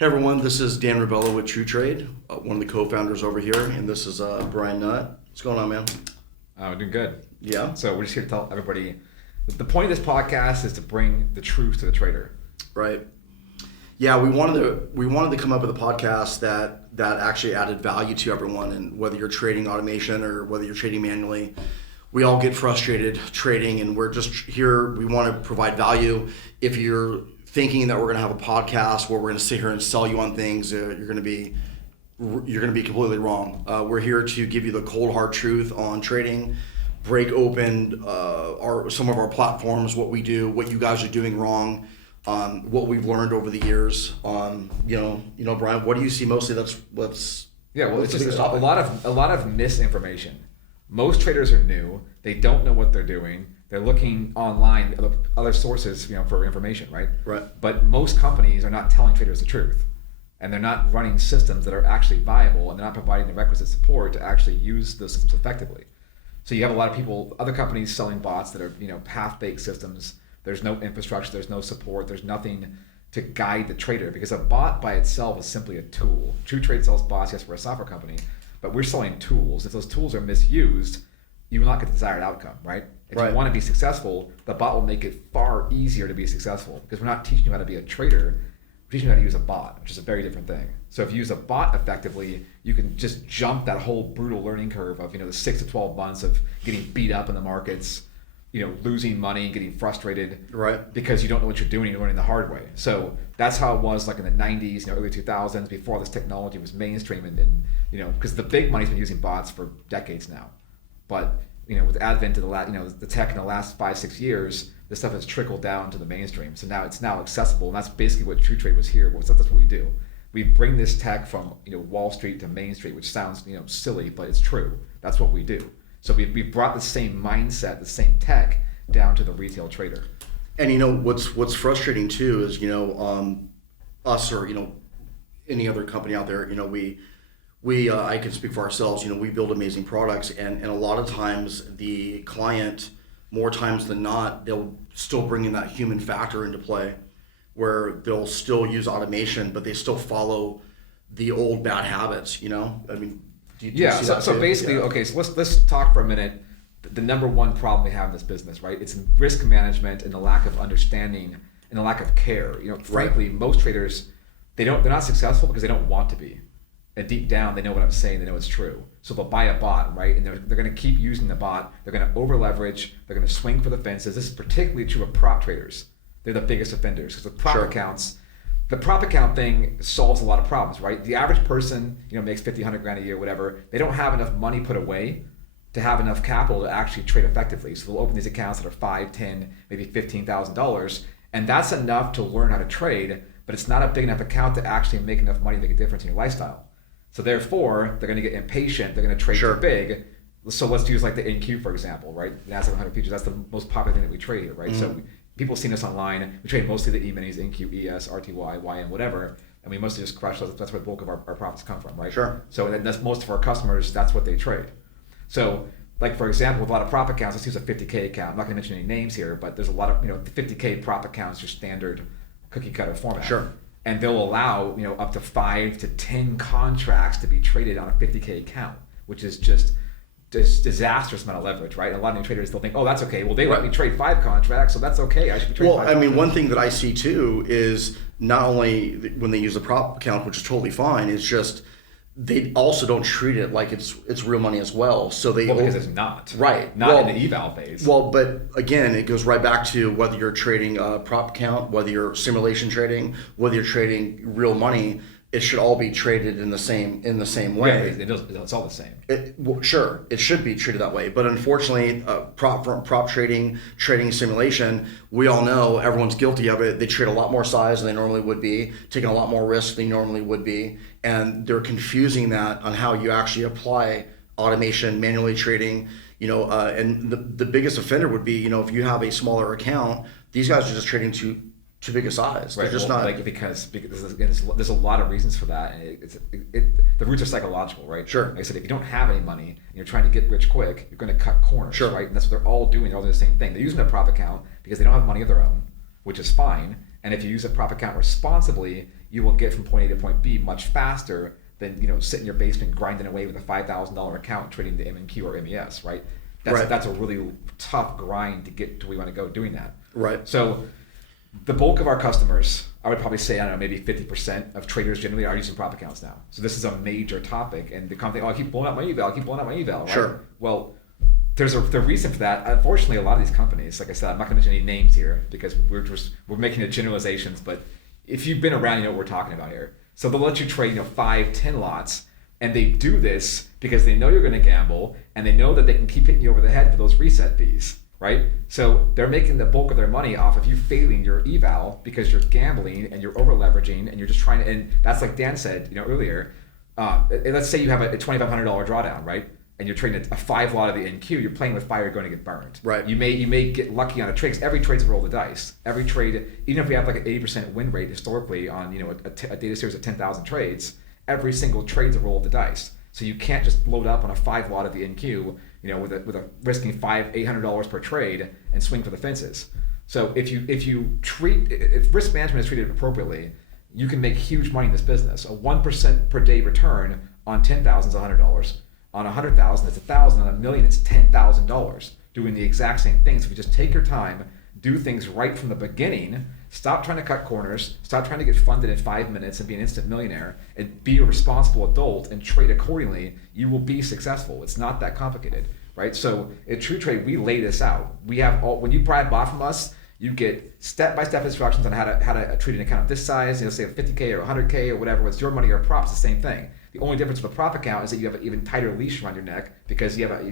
Hey everyone, this is Dan Rebello with TruTrade, one of the co-founders over here, and this is Brian Nutt. What's going on, man? We're doing good. Yeah. So we're just here to tell everybody the point of this podcast is to bring the truth to the trader. Right. Yeah, we wanted to come up with a podcast that actually added value to everyone, and whether you're trading automation or whether you're trading manually, we all get frustrated trading, and we're just here. We want to provide value. If you're thinking that we're going to have a podcast where we're going to sit here and sell you on things, you're going to be completely wrong. We're here to give you the cold hard truth on trading, break open some of our platforms, what we do, what you guys are doing wrong, what we've learned over the years. You know, Brian, what do you see mostly? It's just a lot of misinformation. Most traders are new. They don't know what they're doing. They're looking online, other sources, for information, right? Right. But most companies are not telling traders the truth, and they're not running systems that are actually viable, and they're not providing the requisite support to actually use those systems effectively. So you have a lot of people, other companies selling bots that are, half-baked systems. There's no infrastructure, there's no support, there's nothing to guide the trader, because a bot by itself is simply a tool. TruTrade sells bots, yes, we're a software company, but we're selling tools. If those tools are misused, you will not get the desired outcome, right? If you want to be successful, the bot will make it far easier to be successful, because we're not teaching you how to be a trader, we're teaching you how to use a bot, which is a very different thing. So if you use a bot effectively, you can just jump that whole brutal learning curve of, the 6 to 12 months of getting beat up in the markets, losing money, getting frustrated, right? Because you don't know what you're doing, you're learning the hard way. So that's how it was like in the 90s, early 2000s, before this technology was mainstream, and because the big money's been using bots for decades now. But with the advent of the tech in the last 5-6 years, this stuff has trickled down to the mainstream. So now it's now accessible, and that's basically what TruTrade was here. That's what we do. We bring this tech from Wall Street to Main Street, which sounds silly, but it's true. That's what we do. So we brought the same mindset, the same tech down to the retail trader. And what's frustrating too is us or any other company out there, we I can speak for ourselves, we build amazing products, and a lot of times the client, more times than not, they'll still bring in that human factor into play, where they'll still use automation, but they still follow the old bad habits, do you see that so too? basically, Yeah. okay, so let's talk for a minute. The number one problem we have in this business, right? It's risk management and the lack of understanding and the lack of care. Frankly, most traders, they're not successful because they don't want to be. And deep down, they know what I'm saying. They know it's true. So they'll buy a bot, right? And they're going to keep using the bot. They're going to over leverage. They're going to swing for the fences. This is particularly true of prop traders. They're the biggest offenders, because with prop accounts, the prop account thing solves a lot of problems, right? The average person, makes 50, 100 grand a year, whatever. They don't have enough money put away to have enough capital to actually trade effectively. So they'll open these accounts that are $5, $10, maybe $15,000, and that's enough to learn how to trade. But it's not a big enough account to actually make enough money to make a difference in your lifestyle. So therefore, they're going to get impatient. They're going to trade too big. So let's use like the NQ, for example, right? The NASDAQ 100 futures. That's the most popular thing that we trade here, right? So people have seen us online. We trade mostly the E-minis, NQ, ES, RTY, YM, whatever. And we mostly just crush those. That's where the bulk of our profits come from, right? Sure. So that's most of our customers, that's what they trade. So like, for example, with a lot of prop accounts, let's use a 50K account. I'm not going to mention any names here, but there's a lot of, 50K prop accounts, your standard cookie cutter format. Sure. And they'll allow up to 5 to 10 contracts to be traded on a 50K account, which is just disastrous amount of leverage, right? And a lot of new traders, they'll think, oh, that's okay. Well, they let me trade 5 contracts, so that's okay. I should be trading 5 contracts. One thing that I see too is not only when they use the prop account, which is totally fine, it's just they also don't treat it like it's real money as well. So because it's not. Right. Not in the eval phase. Well, but again, it goes right back to whether you're trading a prop account, whether you're simulation trading, whether you're trading real money, it should all be traded in the same way. Yeah, it's all the same. Sure, it should be treated that way. But unfortunately, prop trading simulation, we all know everyone's guilty of it. They trade a lot more size than they normally would be, taking a lot more risk than they normally would be. And they're confusing that on how you actually apply automation, manually trading, and the biggest offender would be, if you have a smaller account, these guys are just trading too big a size. Right. They're just not because there's a lot of reasons for that, and the roots are psychological, right? Sure. Like I said, if you don't have any money and you're trying to get rich quick, you're going to cut corners, sure. right? And that's what they're all doing. They're all doing the same thing. They're using a prop account because they don't have money of their own, which is fine, And if you use a prop account responsibly, you will get from point A to point B much faster than sit in your basement grinding away with a $5,000 account trading the MNQ or MES, right? That's a really tough grind to get to where we want to go doing that. Right. So the bulk of our customers, I would probably say, I don't know, maybe 50% of traders generally are using prop accounts now. So this is a major topic, and the company, I keep blowing up my eval, right? Sure. Well, there's a reason for that. Unfortunately, a lot of these companies, like I said, I'm not going to mention any names here because we're making the generalizations, but if you've been around, you know what we're talking about here. So they'll let you trade 5, 10 lots, and they do this because they know you're going to gamble, and they know that they can keep hitting you over the head for those reset fees, right? So they're making the bulk of their money off of you failing your eval because you're gambling and you're over leveraging and you're just trying to, and that's like Dan said earlier, let's say you have a $2,500 drawdown, right? And you're trading a 5 lot of the NQ, you're playing with fire, you're going to get burned. Right. You may get lucky on a trade. Every trade's a roll of the dice. Every trade, even if we have like an 80% win rate historically on a data series of 10,000 trades, every single trade's a roll of the dice. So you can't just load up on a 5 lot of the NQ, with a risking $800 per trade and swing for the fences. So if risk management is treated appropriately, you can make huge money in this business. A 1% per day return on 10,000 is $100. On 100,000, it's 1,000. On $1 million, it's $10,000. Doing the exact same thing. So if you just take your time, do things right from the beginning, stop trying to cut corners, stop trying to get funded in 5 minutes and be an instant millionaire, and be a responsible adult and trade accordingly, you will be successful. It's not that complicated, right? So at TruTrade, we lay this out. We have when you buy from us, you get step-by-step instructions on how to treat an account of this size, say a 50K or 100K or whatever, whether it's your money or props, the same thing. The only difference with a prop account is that you have an even tighter leash around your neck because you have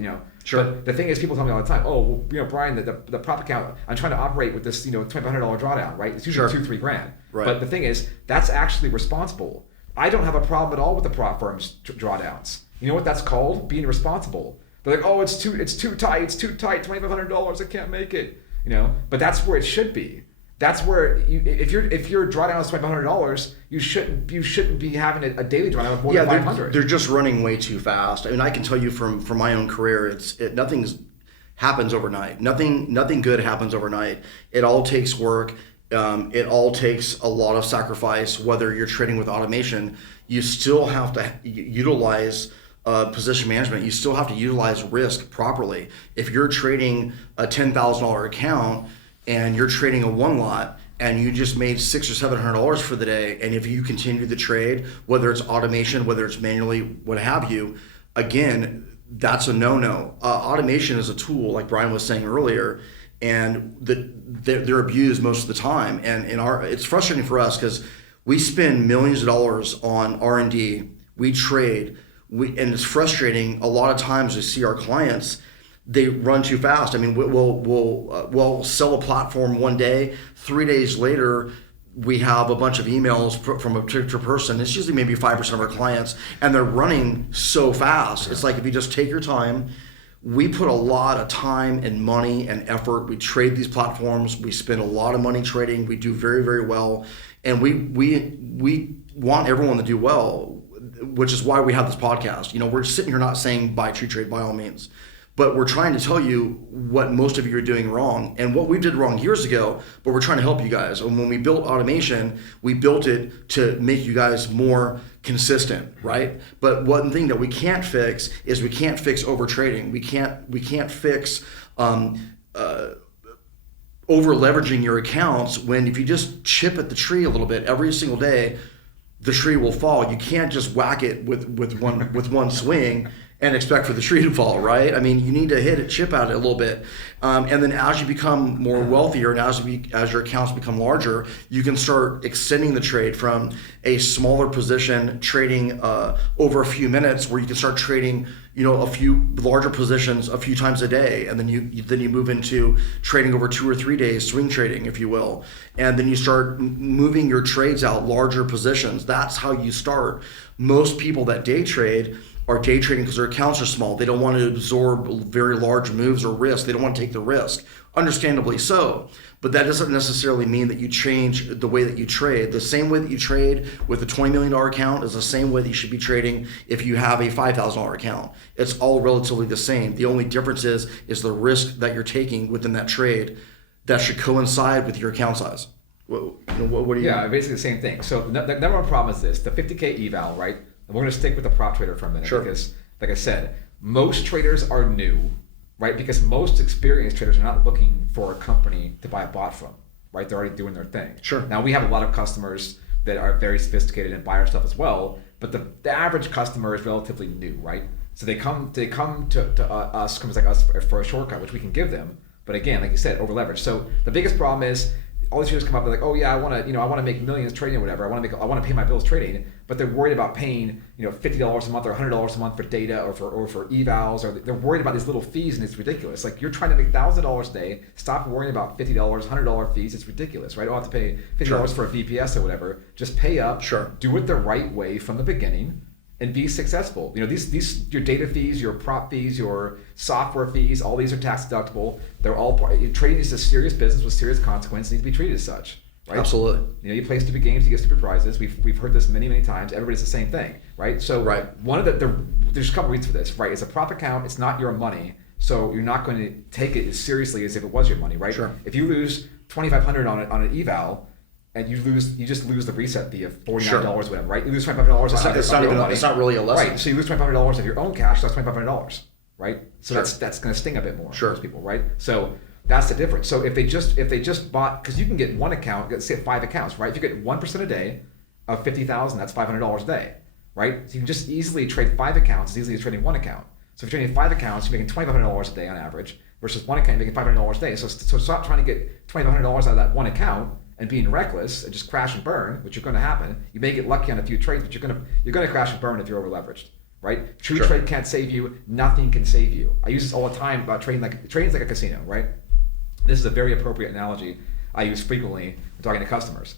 Sure. But the thing is, people tell me all the time, oh, well, Brian, the prop account, I'm trying to operate with this, $2,500 drawdown, right? It's usually Sure. $2-3 grand. Right. But the thing is, that's actually responsible. I don't have a problem at all with the prop firm's drawdowns. You know what that's called? Being responsible. They're like, oh, it's too tight, $2,500, I can't make it. But that's where it should be. That's where if your drawdown is $2,500, you shouldn't be having a daily drawdown of more than 500. They're just running way too fast. I mean, I can tell you from my own career, nothing happens overnight. Nothing good happens overnight. It all takes work. It all takes a lot of sacrifice. Whether you're trading with automation, you still have to utilize position management. You still have to utilize risk properly. If you're trading a $10,000 account and you're trading a 1 lot and you just made $600 or $700 for the day, and if you continue the trade, whether it's automation, whether it's manually, what have you, again, that's a no-no. Automation is a tool, like Brian was saying earlier, and they're abused most of the time. And it's frustrating for us because we spend millions of dollars on R&D, we trade, and it's frustrating. A lot of times we see our clients, they run too fast. I mean, we'll sell a platform one day, 3 days later, we have a bunch of emails from a particular person. It's usually maybe 5% of our clients, and they're running so fast. It's like if you just take your time. We put a lot of time and money and effort. We trade these platforms. We spend a lot of money trading. We do very, very well, and we want everyone to do well, which is why we have this podcast. We're sitting here not saying buy TruTrade by all means. But we're trying to tell you what most of you are doing wrong and what we did wrong years ago, but we're trying to help you guys. And when we built automation, we built it to make you guys more consistent, right? But one thing that we can't fix is we can't fix over trading. We can't fix over leveraging your accounts when if you just chip at the tree a little bit every single day, the tree will fall. You can't just whack it with one swing and expect for the tree to fall, right? I mean, you need to hit it, chip at it a little bit. And then as you become more wealthier and as your accounts become larger, you can start extending the trade from a smaller position, trading over a few minutes, where you can start trading, a few larger positions a few times a day. And then you move into trading over 2 or 3 days, swing trading, if you will. And then you start moving your trades out, larger positions. That's how you start. Most people that day trade are day trading because their accounts are small. They don't want to absorb very large moves or risk. They don't want to take the risk. Understandably so. But that doesn't necessarily mean that you change the way that you trade. The same way that you trade with a $20 million account is the same way that you should be trading if you have a $5,000 account. It's all relatively the same. The only difference is the risk that you're taking within that trade that should coincide with your account size. What do you? Yeah, basically the same thing. So the number one problem is this: the 50K eval, right? And we're going to stick with the prop trader for a minute Sure. because, like I said, most traders are new, right? Because most experienced traders are not looking for a company to buy a bot from, right? They're already doing their thing. Sure. Now we have a lot of customers that are very sophisticated and buy our stuff as well, but the average customer is relatively new, right? So they come to us, companies like us for a shortcut, which we can give them. But again, like you said, over leverage. So the biggest problem is all these traders come up and like, oh yeah, I want to make millions trading or whatever. I want to pay my bills trading, but they're worried about paying $50 a month or $100 a month for data or for evals, or they're worried about these little fees, and it's ridiculous. Like, you're trying to make $1,000 a day. Stop worrying about $50, $100 fees. It's ridiculous, right? I don't have to pay $50 for a VPS or whatever. Just pay up. Sure. Do it the right way from the beginning, and be successful. These your data fees, your prop fees, your software fees, all these are tax deductible. They're all trading is a serious business with serious consequences. Need to be treated as such. Right? Absolutely. You play stupid games, you get stupid prizes. We've heard this many times. Everybody's the same thing, right? So one of there's a couple reasons for this, right? It's a prop account. It's not your money, so you're not going to take it as seriously as if it was your money, right? Sure. If you lose $2,500 on an eval, and you just lose the reset fee of $49 or whatever, right? You lose $2,500. It's not really a lesson. Right. So you lose $2,500 of your own cash. So that's $2,500, right? So that's going to sting a bit more Sure. for most people, right? So that's the difference. So if they just bought, because you can get one account, let's say 5 accounts, right? If you get 1% a day of 50,000, that's $500 a day, right? So you can just easily trade 5 accounts as easily as trading one account. So if you're trading 5 accounts, you're making $2,500 a day on average, versus one account, you're making $500 a day. So stop trying to get $2,500 out of that one account and being reckless and just crash and burn, which are going to happen. You may get lucky on a few trades, but you're going to crash and burn if you're over leveraged, right? TruTrade can't save you. Nothing can save you. I use this all the time about trading's like a casino, right? This is a very appropriate analogy I use frequently when talking to customers.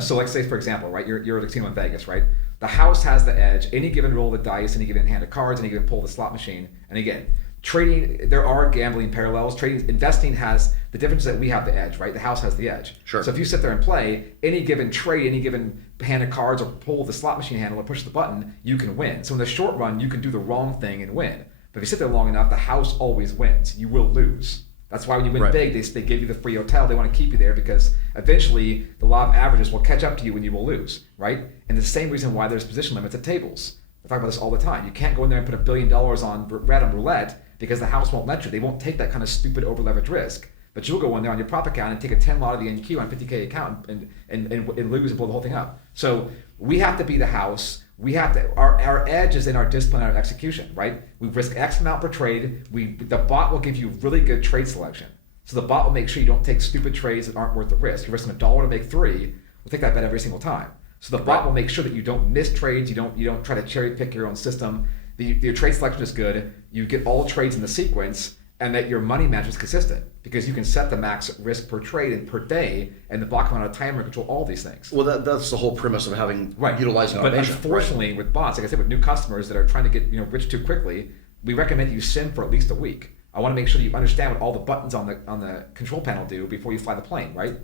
So let's say, for example, right, you're at a casino in Vegas, right? The house has the edge. Any given roll of the dice, any given hand of cards, any given pull of the slot machine. And again, trading, there are gambling parallels. Investing has the difference that we have the edge, right? The house has the edge. Sure. So if you sit there and play, any given trade, any given hand of cards, or pull the slot machine handle or push the button, you can win. So in the short run, you can do the wrong thing and win. But if you sit there long enough, the house always wins. You will lose. That's why when you win big, they give you the free hotel. They want to keep you there because eventually the law of averages will catch up to you when you will lose, right? And the same reason why there's position limits at tables. I talk about this all the time. You can't go in there and put $1 billion on random roulette because the house won't let you. They won't take that kind of stupid over-leveraged risk. But you'll go in there on your prop account and take a 10 lot of the NQ on a 50K account and lose and blow the whole thing up. So we have to be the house. We have to. Our edge is in our discipline and our execution, right? We risk X amount per trade. The bot will give you really good trade selection. So the bot will make sure you don't take stupid trades that aren't worth the risk. You're risking $1 to make 3. We'll take that bet every single time. So the bot will make sure that you don't miss trades. You don't try to cherry pick your own system. Your trade selection is good. You get all trades in the sequence, and that your money management is consistent because you can set the max risk per trade and per day, and the bot can on a timer control all these things. Well, that's the whole premise of having utilizing automation. But unfortunately, with bots, like I said, with new customers that are trying to get rich too quickly, we recommend you sim for at least a week. I want to make sure you understand what all the buttons on the control panel do before you fly the plane, right?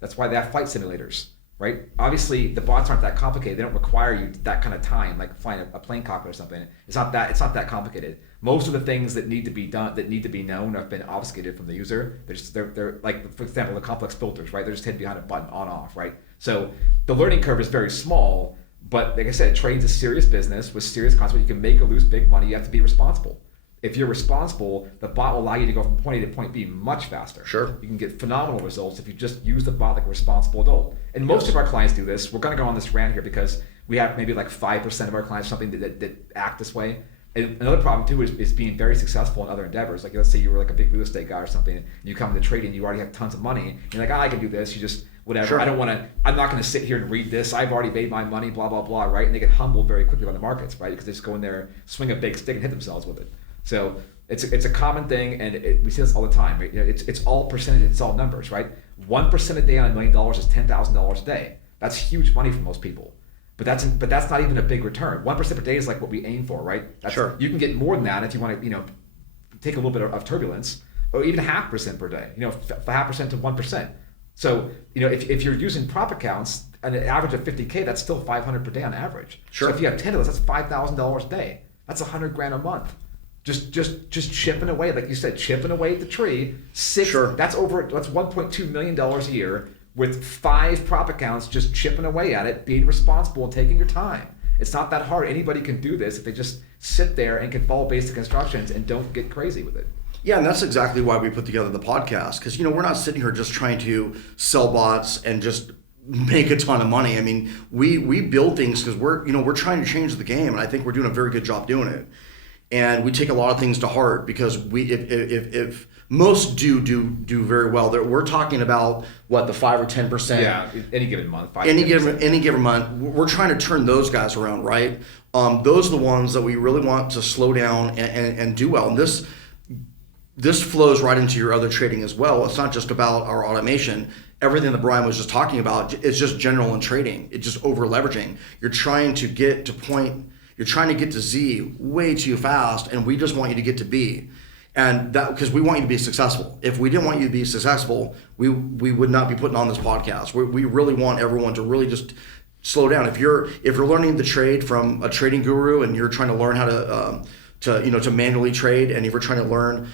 That's why they have flight simulators, right? Obviously, the bots aren't that complicated. They don't require you that kind of time, like flying a plane cockpit or something. It's not that complicated. Most of the things that need to be done, that need to be known, have been obfuscated from the user. They're like, for example, the complex filters, right? They're just hidden behind a button on off, right? So the learning curve is very small, but like I said, trading's a serious business with serious consequences. You can make or lose big money. You have to be responsible. If you're responsible, the bot will allow you to go from point A to point B much faster. Sure. You can get phenomenal results if you just use the bot like a responsible adult. And most of our clients do this. We're going to go on this rant here because we have maybe like 5% of our clients or something that act this way. And another problem too is being very successful in other endeavors. Like let's say you were like a big real estate guy or something, and you come into trading, you already have tons of money. And you're like, I can do this. You just whatever. Sure. I'm not going to sit here and read this. I've already made my money. Blah blah blah. Right? And they get humbled very quickly by the markets, right? Because they just go in there, swing a big stick, and hit themselves with it. So it's a common thing, and we see this all the time. Right? It's all percentage. It's all numbers, right? 1% a day on $1 million is $10,000 a day. That's huge money for most people. But that's not even a big return. 1% per day is like what we aim for, right? Sure. You can get more than that if you want to, take a little bit of turbulence, or even 0.5% per day. 0.5% to 1%. So, if you're using prop accounts, an average of 50K, that's still $500 per day on average. Sure. So if you have 10 of those, that's $5,000 a day. That's $100,000 a month. Just chipping away, like you said, chipping away at the tree. That's $1.2 million a year with 5 prop accounts, just chipping away at it, being responsible and taking your time. It's not that hard. Anybody can do this if they just sit there and can follow basic instructions and don't get crazy with it. Yeah, and that's exactly why we put together the podcast, because we're not sitting here just trying to sell bots and just make a ton of money. I mean, we build things because we're trying to change the game, and I think we're doing a very good job doing it. And we take a lot of things to heart because if most do very well, we're talking about what, the 5 or 10%. Yeah, any given month. Any given month, we're trying to turn those guys around, right? Those are the ones that we really want to slow down and do well. And this flows right into your other trading as well. It's not just about our automation. Everything that Brian was just talking about, it's just general in trading. It's just over leveraging. You're trying to get to Z way too fast, and we just want you to get to B. And that, because we want you to be successful. If we didn't want you to be successful, we would not be putting on this podcast. We really want everyone to really just slow down. If you're learning the trade from a trading guru and you're trying to learn how to manually trade, and if you're trying to learn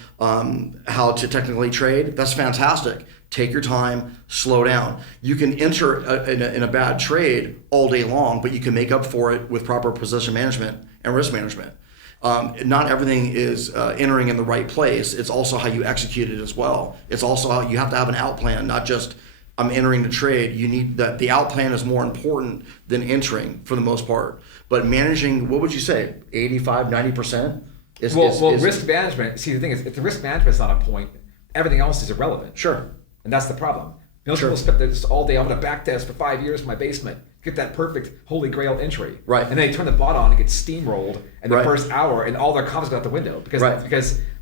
how to technically trade, that's fantastic. Take your time, slow down. You can enter in a bad trade all day long, but you can make up for it with proper position management and risk management. Not everything is entering in the right place. It's also how you execute it as well. It's also how you have to have an out plan, not just I'm entering the trade. You need that. The out plan is more important than entering for the most part. But managing, what would you say, 85, 90%? Risk management. See, the thing is, if the risk management is not on point, everything else is irrelevant. Sure. And that's the problem. Most people spend this all day. I'm going to backtest for 5 years in my basement, get that perfect holy grail entry. Right. And then they turn the bot on and get steamrolled in the first hour, and all their confidence go out the window because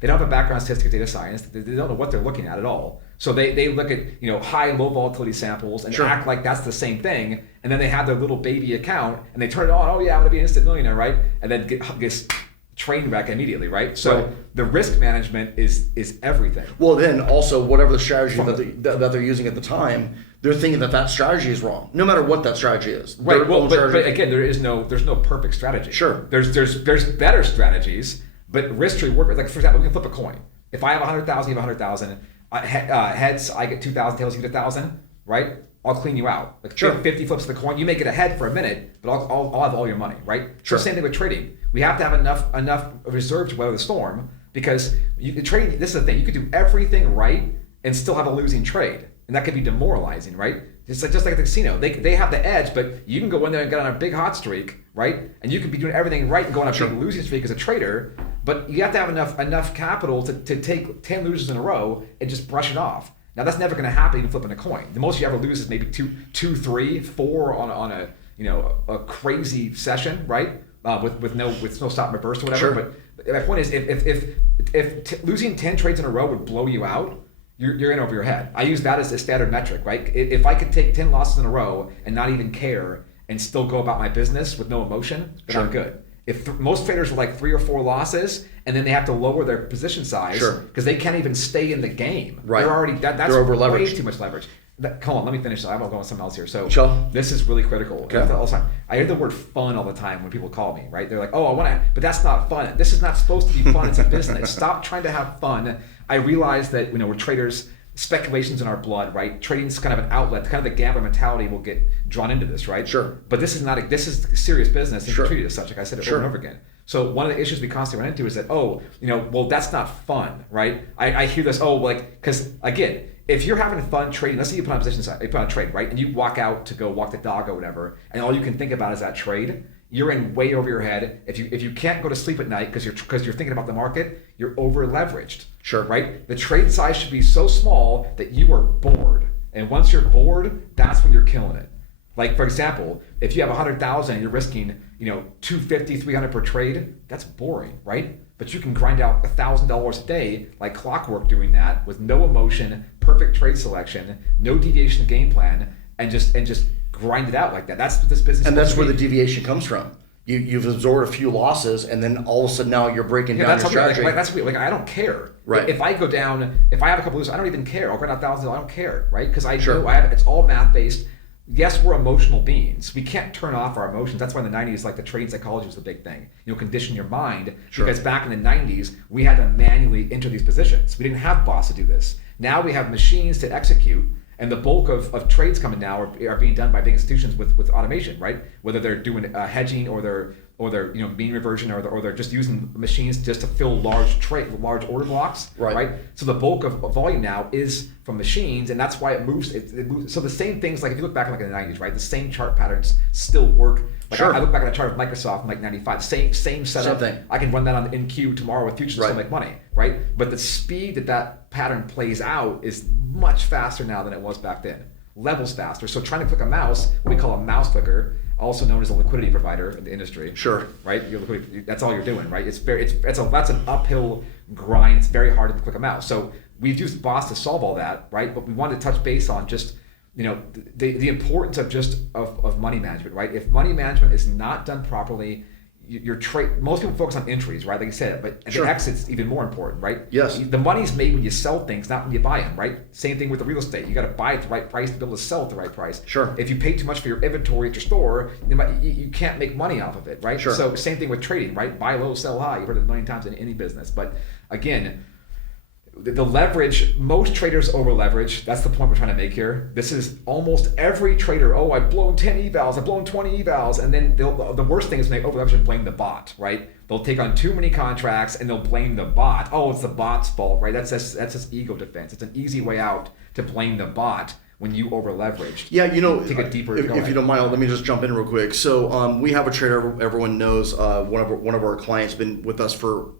they don't have a background in statistics, data science. They don't know what they're looking at all. So they look at high and low volatility samples and act like that's the same thing. And then they have their little baby account and they turn it on. Oh yeah, I'm going to be an instant millionaire, right? And then get train wreck immediately, right? So the risk management is everything. Well, then also whatever the strategy that they're using at the time, they're thinking that strategy is wrong, no matter what that strategy is. Right. Well, but again, there's no perfect strategy. Sure. There's better strategies, but risk to reward. Like for example, we can flip a coin. If I have 100,000, you have 100,000. Heads, I get 2,000. Tails, you get 1,000. Right? I'll clean you out. Like 50 flips of the coin. You may get ahead for a minute, but I'll have all your money. Right? Sure. So same thing with trading. We have to have enough reserve to weather the storm because trading. This is the thing. You could do everything right and still have a losing trade, and that could be demoralizing. Right? Just like at the casino, they have the edge, but you can go in there and get on a big hot streak, right? And you can be doing everything right and go on a big losing streak as a trader, but you have to have enough capital to take 10 losers in a row and just brush it off. Now that's never going to happen even flipping a coin. The most you ever lose is maybe 2, 3, 4 on a crazy session, right? With no stop and reverse or whatever. Sure. But my point is, if losing 10 trades in a row would blow you out, you're in over your head. I use that as a standard metric, right? If I could take 10 losses in a row and not even care and still go about my business with no emotion, then I'm good. If most traders are like 3 or 4 losses and then they have to lower their position size because they can't even stay in the game. Right. They're already that's over leveraged. way too much leverage. Hold on, let me finish. I'm going with something else here. So sure. This is really critical. Okay. I hear the word fun all the time when people call me, right? They're like, oh, I want to, but that's not fun. This is not supposed to be fun. It's a business. Stop trying to have fun. I realize that we're traders. Speculation's in our blood, right? Trading's kind of an outlet. Kind of the gambler mentality will get drawn into this, right? Sure. But this is serious business and treat it as such. Like I said it over and over again. So one of the issues we constantly run into is that, well, that's not fun, right? I hear this, because again, if you're having fun trading, let's say you put on a position side, you put on a trade, right? And you walk out to go walk the dog or whatever, and all you can think about is that trade, you're in way over your head. If you can't go to sleep at night because you're thinking about the market, you're over leveraged. Sure. Right? The trade size should be so small that you are bored. And once you're bored, that's when you're killing it. Like for example, if you have 100,000 and you're risking, $250, $300 per trade, that's boring, right? But you can grind out $1,000 a day like clockwork doing that with no emotion, perfect trade selection, no deviation of game plan, and just grind it out like that. That's what this business is. And that's where the deviation comes from. You've absorbed a few losses, and then all of a sudden now you're breaking down your strategy. That's weird. Like I don't care. Right. If I go down, if I have a couple losers, I don't even care. I'll grind out $1,000. I don't care, right? Because I know it's all math based. Yes, we're emotional beings. We can't turn off our emotions. That's why in the 90s, like the trading psychology was the big thing. Condition your mind. Sure. Because back in the 90s, we had to manually enter these positions. We didn't have bots to do this. Now we have machines to execute. And the bulk of trades coming now are being done by big institutions with automation, right? Whether they're doing hedging or they're mean reversion or they're just using machines just to fill large order blocks, right? So the bulk of volume now is from machines, and that's why it moves. It moves. So the same things, like if you look back in the 90s, right? The same chart patterns still work. Like I look back at a chart of Microsoft in like 95, same setup. Same thing. I can run that on NQ tomorrow with futures and still make money, right? But the speed that pattern plays out is much faster now than it was back then. Levels faster. So trying to click a mouse, what we call a mouse clicker, also known as a liquidity provider in the industry. Sure. Right? That's all you're doing, right? That's an uphill grind. It's very hard to click a mouse. So we've used bots to solve all that, right? But we wanted to touch base on just the importance of money management, right? If money management is not done properly, your trade. Most people focus on entries, right? Like you said, but the exit's even more important, right? Yes. The money's made when you sell things, not when you buy them, right? Same thing with the real estate. You got to buy at the right price to be able to sell at the right price. Sure. If you pay too much for your inventory at your store, you can't make money off of it, right? Sure. So same thing with trading, right? Buy low, sell high. You've heard it a million times in any business, but again, the leverage, most traders over leverage. That's the point we're trying to make here. This is almost every trader. Oh, I've blown 10 evals, I've blown 20 evals. And then the worst thing is when they over leverage and blame the bot, right? They'll take on too many contracts and they'll blame the bot. Oh, it's the bot's fault, right? That's just ego defense. It's an easy way out to blame the bot when you over leveraged. Yeah, take a deeper. If you don't mind, let me just jump in real quick. So we have a trader everyone knows. One of our clients been with us for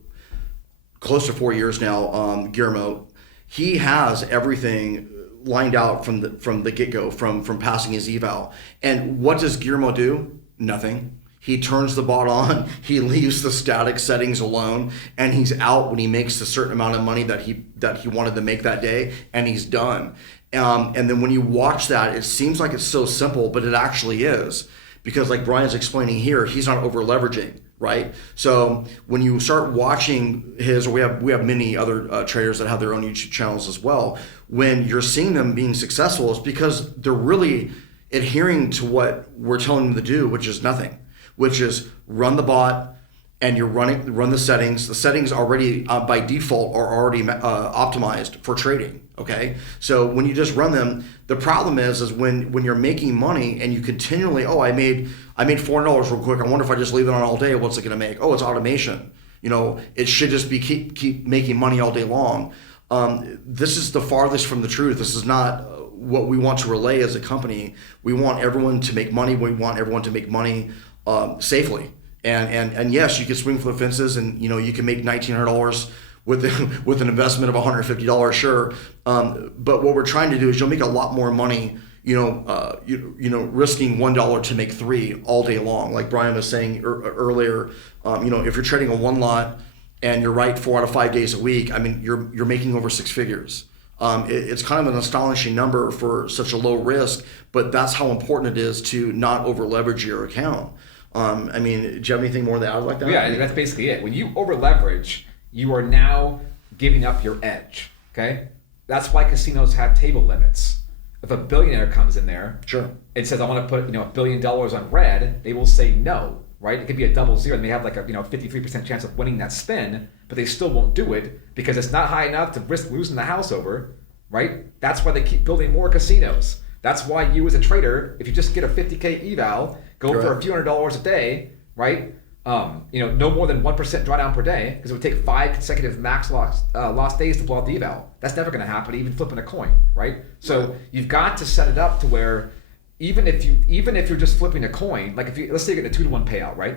close to 4 years now, Guillermo. He has everything lined out from the get-go, from passing his eval. And what does Guillermo do? Nothing. He turns the bot on, he leaves the static settings alone, and he's out when he makes a certain amount of money that he wanted to make that day, and he's done. And then when you watch that, it seems like it's so simple, but it actually is. Because like Brian's explaining here, he's not over leveraging, right? So when you start watching his, or we have many other traders that have their own YouTube channels as well. When you're seeing them being successful, it's because they're really adhering to what we're telling them to do, which is nothing, which is run the bot and run the settings. The settings already by default are already optimized for trading. Okay, so when you just run them, the problem is when you're making money and you continually, I made $400 real quick. I wonder if I just leave it on all day, what's it going to make? Oh, it's automation. It should just be keep making money all day long. This is the farthest from the truth. This is not what we want to relay as a company. We want everyone to make money. We want everyone to make money safely. And yes, you can swing for the fences, and you can make $1,900 with an investment of $150, sure. But what we're trying to do is you'll make a lot more money, risking $1 to make $3 all day long. Like Brian was saying earlier, if you're trading a one lot and you're right 4 out of 5 days a week, I mean, you're making over 6 figures. It's kind of an astonishing number for such a low risk, but that's how important it is to not over leverage your account. Do you have anything more to add like that? Yeah, that's basically it. When you over leverage, you are now giving up your edge, okay? That's why casinos have table limits. If a billionaire comes in there and says, I want to put $1 billion on red, they will say no, right? It could be a double zero, and they have like a 53% chance of winning that spin, but they still won't do it because it's not high enough to risk losing the house over, right? That's why they keep building more casinos. That's why you as a trader, if you just get a 50K eval, go for a few $100s a day, right? No more than 1% drawdown per day, because it would take 5 consecutive max loss days to blow out the eval. That's never going to happen, even flipping a coin, right? So you've got to set it up to where even if you're just flipping a coin, like let's say you get a 2-to-1 payout, right?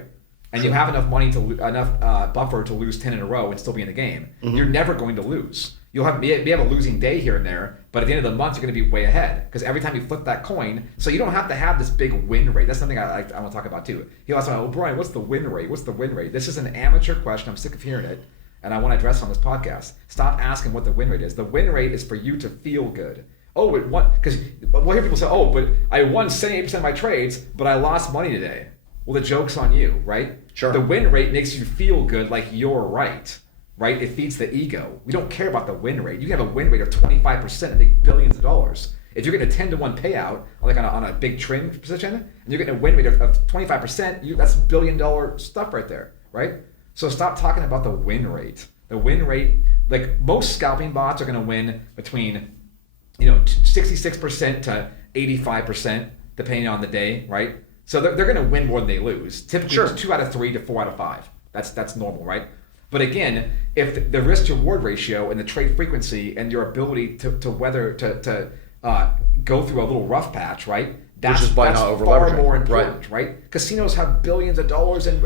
And you have enough money enough buffer to lose 10 in a row and still be in the game, you're never going to lose. You'll have a losing day here and there, but at the end of the month, you're going to be way ahead because every time you flip that coin, so you don't have to have this big win rate. That's something I want to talk about too. He also, Brian, what's the win rate? What's the win rate? This is an amateur question. I'm sick of hearing it, and I want to address it on this podcast. Stop asking what the win rate is. The win rate is for you to feel good. Oh, because we'll hear people say, but I won 78% of my trades, but I lost money today. Well, the joke's on you, right? Sure. The win rate makes you feel good like you're right? It feeds the ego. We don't care about the win rate. You can have a win rate of 25% and make billions of dollars. If you're getting a 10-to-1 payout, like on a big trend position, and you're getting a win rate of 25%, that's $1 billion stuff right there, right? So stop talking about the win rate. The win rate, like most scalping bots are going to win between 66% to 85%, depending on the day, right? So they're going to win more than they lose. Typically, it's 2 out of 3 to 4 out of 5. That's normal, right? But again, if the risk to reward ratio and the trade frequency and your ability to go through a little rough patch, right? That's far more important, right? Casinos have billions of dollars in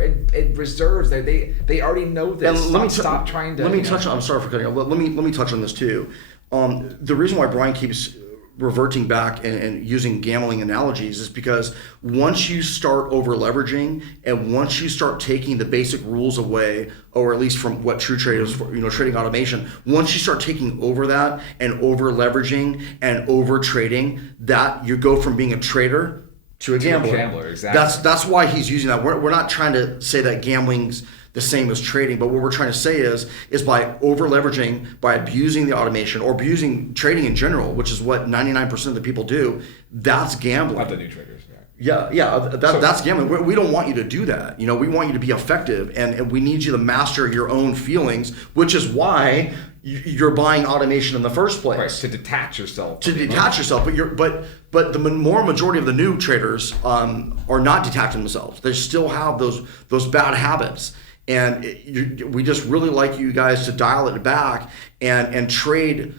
reserves. They already know this. And Stop trying to. Let me touch on. I'm sorry for cutting. Let me touch on this too. The reason why Brian keeps reverting back and using gambling analogies is because once you start over leveraging and once you start taking the basic rules away, or at least from what TruTrade is for, trading automation, once you start taking over that and over leveraging and over trading, that you go from being a trader to a gambler. Exactly. That's why he's using that. We're not trying to say that gambling's the same as trading, but what we're trying to say is by over leveraging, by abusing the automation or abusing trading in general, which is what 99% of the people do, that's gambling. Not the new traders. That's gambling. We don't want you to do that. We want you to be effective, and we need you to master your own feelings, which is why you're buying automation in the first place. Right, to detach yourself. But the majority of the new traders are not detaching themselves. They still have those bad habits. And we just really like you guys to dial it back and trade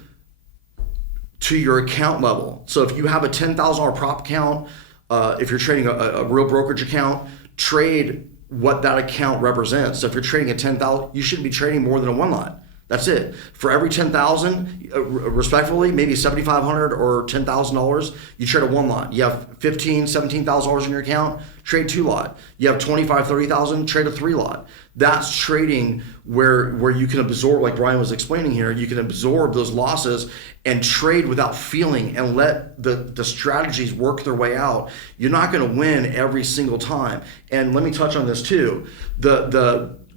to your account level. So if you have a $10,000 prop account, if you're trading a real brokerage account, trade what that account represents. So if you're trading a $10,000, you shouldn't be trading more than a one lot. That's it. For every $10,000, respectfully, maybe $7,500 or $10,000, you trade a one lot. You have $15,000, $17,000 in your account, trade two lot. You have $25,000, $30,000, trade a three lot. That's trading where you can absorb, like Brian was explaining here, you can absorb those losses and trade without feeling and let the strategies work their way out. You're not going to win every single time. And let me touch on this too.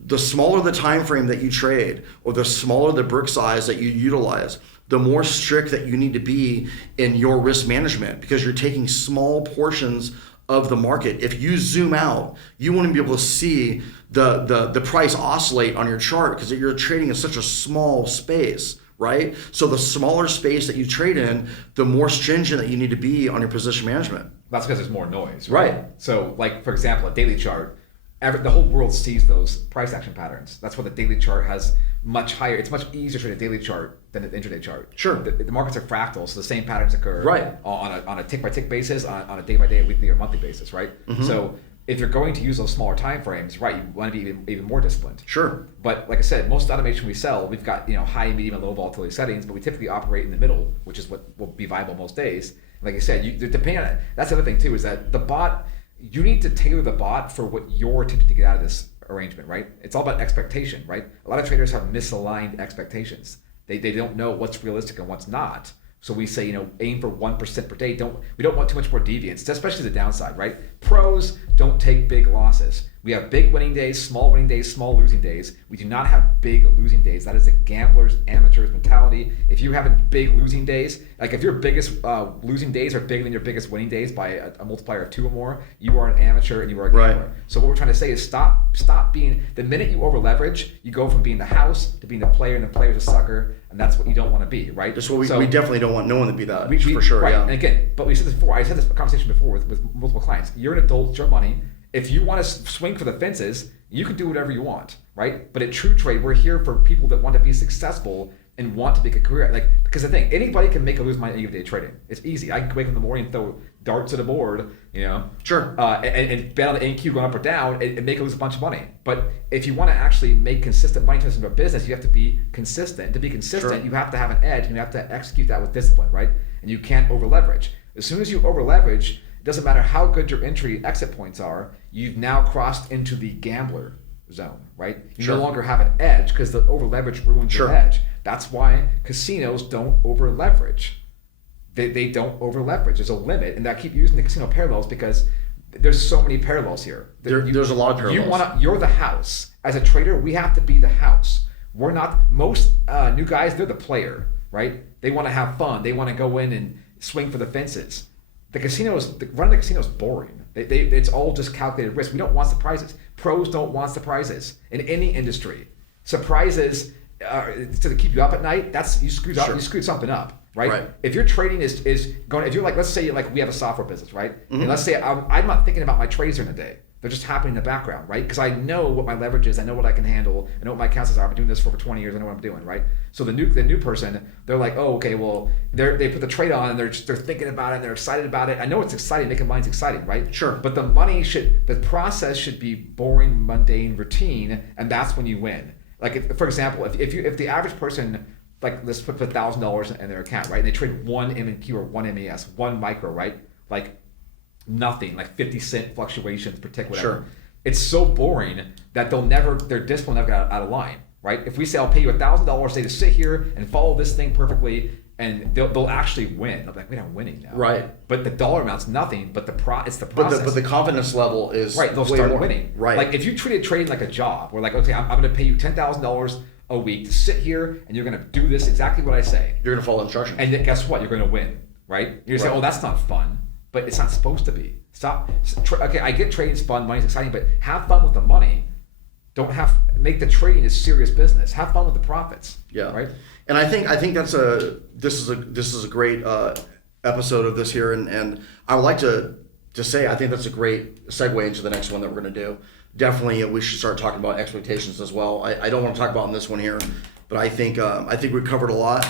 The smaller the time frame that you trade, or the smaller the brick size that you utilize, the more strict that you need to be in your risk management, because you're taking small portions of the market. If you zoom out, you wouldn't be able to see the price oscillate on your chart because you're trading in such a small space, right? So the smaller space that you trade in, the more stringent that you need to be on your position management. That's because there's more noise, right? So like, for example, a daily chart, the whole world sees those price action patterns. That's why the daily chart has much higher. It's much easier to trade a daily chart than an intraday chart. Sure. The markets are fractal, so the same patterns occur on a tick by tick basis, on a day by day, weekly or monthly basis, right? Mm-hmm. So if you're going to use those smaller time frames, right, you want to be even more disciplined. Sure. But like I said, most automation we sell, we've got high, medium, and low volatility settings, but we typically operate in the middle, which is what will be viable most days. And like I said, depending on it, that's the other thing too, is that the bot. You need to tailor the bot for what you're attempting to get out of this arrangement, right? It's all about expectation, right? A lot of traders have misaligned expectations. They don't know what's realistic and what's not. So we say, aim for 1% per day. We don't want too much more deviance, especially the downside, right? Pros don't take big losses. We have big winning days, small losing days. We do not have big losing days. That is a gambler's, amateur's mentality. If you're having big losing days, like if your biggest losing days are bigger than your biggest winning days by a multiplier of 2 or more, you are an amateur and you are a gambler. Right. So what we're trying to say is stop being, the minute you over leverage, you go from being the house to being the player, and the player's a sucker, and that's what you don't want to be, right? That's what we definitely don't want no one to be that, for sure. Right. Yeah. And again, but we said this before, I had this conversation before with multiple clients. You're an adult, it's your money. If you want to swing for the fences, you can do whatever you want, right? But at TruTrade, we're here for people that want to be successful and want to make a career. Because the thing, anybody can make or lose money any day trading. It's easy. I can wake up in the morning and throw darts at a board, Sure. And bet on the NQ going up or down and make or lose a bunch of money. But if you want to actually make consistent money to a business, you have to be consistent. To be consistent, sure, you have to have an edge, and you have to execute that with discipline, right? And you can't over leverage. As soon as you over leverage, it doesn't matter how good your entry exit points are, you've now crossed into the gambler zone, right? You no longer have an edge because the over leverage ruins your edge. That's why casinos don't over leverage. They don't over leverage. There's a limit, and I keep using the casino parallels because there's so many parallels here. There's a lot of parallels. You're the house. As a trader, we have to be the house. We're not, most new guys, they're the player, right? They want to have fun. They want to go in and swing for the fences. Running the casino is boring. It's all just calculated risk. We don't want surprises. Pros don't want surprises in any industry. Surprises to keep you up at night. You screwed something up. right? Right. If your trading is going, if you're like, let's say like we have a software business, right? Mm-hmm. And let's say I'm not thinking about my trades during the day. They're just happening in the background, right? Because I know what my leverage is, I know what I can handle, I know what my accounts are. I've been doing this for 20 years, I know what I'm doing, right? So the new person, they're like, oh, okay, well, they put the trade on and they're thinking about it, and they're excited about it. I know it's exciting, making money's exciting, right? Sure. But the process should be boring, mundane, routine, and that's when you win. Like, for example, if the average person, like, let's put $1,000 in their account, right? And they trade one MQ or one MES, one micro, right? Like nothing, like 50-cent fluctuations per tick, whatever. Sure. It's so boring that their discipline never got out of line, right? If we say I'll pay you $1,000, say to sit here and follow this thing perfectly, and they'll actually win. They'll be like, we're not winning now. Right. But the dollar amount's nothing, but it's the But process. but the confidence level is right, they'll way start more. winning. Right. Like if you treated trading like a job, where like, okay, I'm going to pay you $10,000 a week to sit here, and you're going to do this exactly what I say. You're going to follow instructions. And then guess what? You're going to win, right? You're saying, oh, that's not fun, but it's not supposed to be. Stop. Okay, I get trading's fun, money's exciting, but have fun with the money. Make the trading a serious business. Have fun with the profits. Yeah. Right. And I think this is a great episode of this here, and I would like to say I think that's a great segue into the next one that we're going to do. Definitely, we should start talking about expectations as well. I don't want to talk about in this one here, but I think we covered a lot.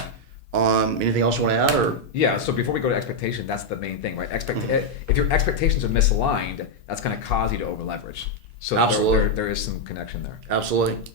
Anything else you want to add, or? Yeah. So before we go to expectation, that's the main thing, right? If your expectations are misaligned, that's going to cause you to over leverage. So Absolutely. there is some connection there. Absolutely.